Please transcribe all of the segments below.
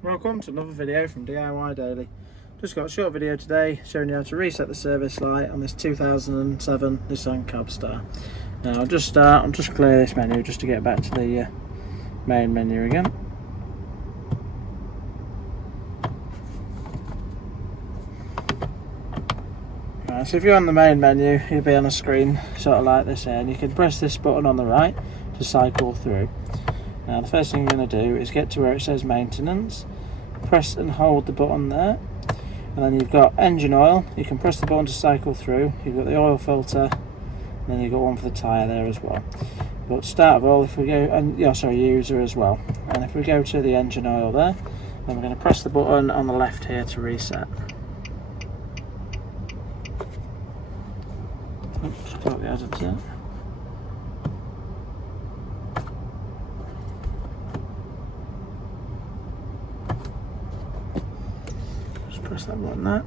Welcome to another video from DIY Daily. Just got a short video today showing you how to reset the service light on this 2007 Nissan Cabstar. Now I'll just clear this menu just to get back to the main menu again. Right, so if you're on the main menu, you'll be on a screen sort of like this here, and you can press this button on the right to cycle through. Now the first thing you're going to do is get to where it says maintenance, press and hold the button there, and then you've got engine oil. You can press the button to cycle through. You've got the oil filter, and then you've got one for the tyre there as well. But to start of all, if we go, and user as well, and if we go to the engine oil there, then we're going to press the button on the left here to reset. Oops, got the items there. Press that button there.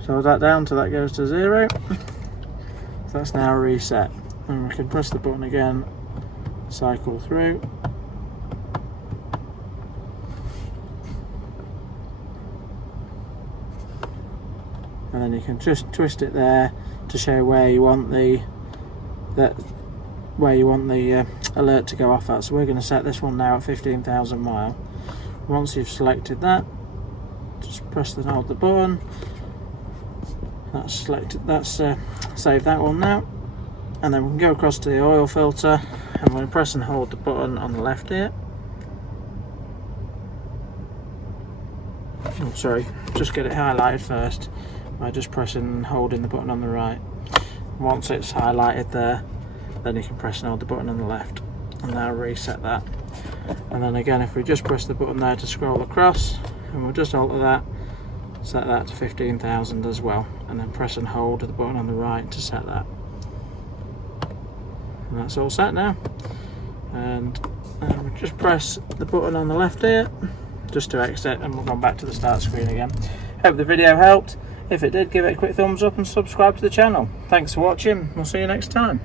So that down till that goes to 0. So that's now reset. And we can press the button again, cycle through. And then you can just twist it there to show where you want the alert to go off at. So we're going to set this one now at 15,000 miles. Once you've selected that, just press and hold the button. That's selected. That's saved that one now, and then we can go across to the oil filter, and we're going to press and hold the button on the left here. Oh, sorry, just get it highlighted first by just pressing and holding the button on the right. Once it's highlighted there, then you can press and hold the button on the left, and now reset that. And then again, if we just press the button there to scroll across, and we'll just alter that, set that to 15,000 as well, and then press and hold the button on the right to set that. And that's all set now. And we'll just press the button on the left here just to exit, and we'll go back to the start screen again. Hope the video helped. If it did, give it a quick thumbs up and subscribe to the channel. Thanks for watching. We'll see you next time.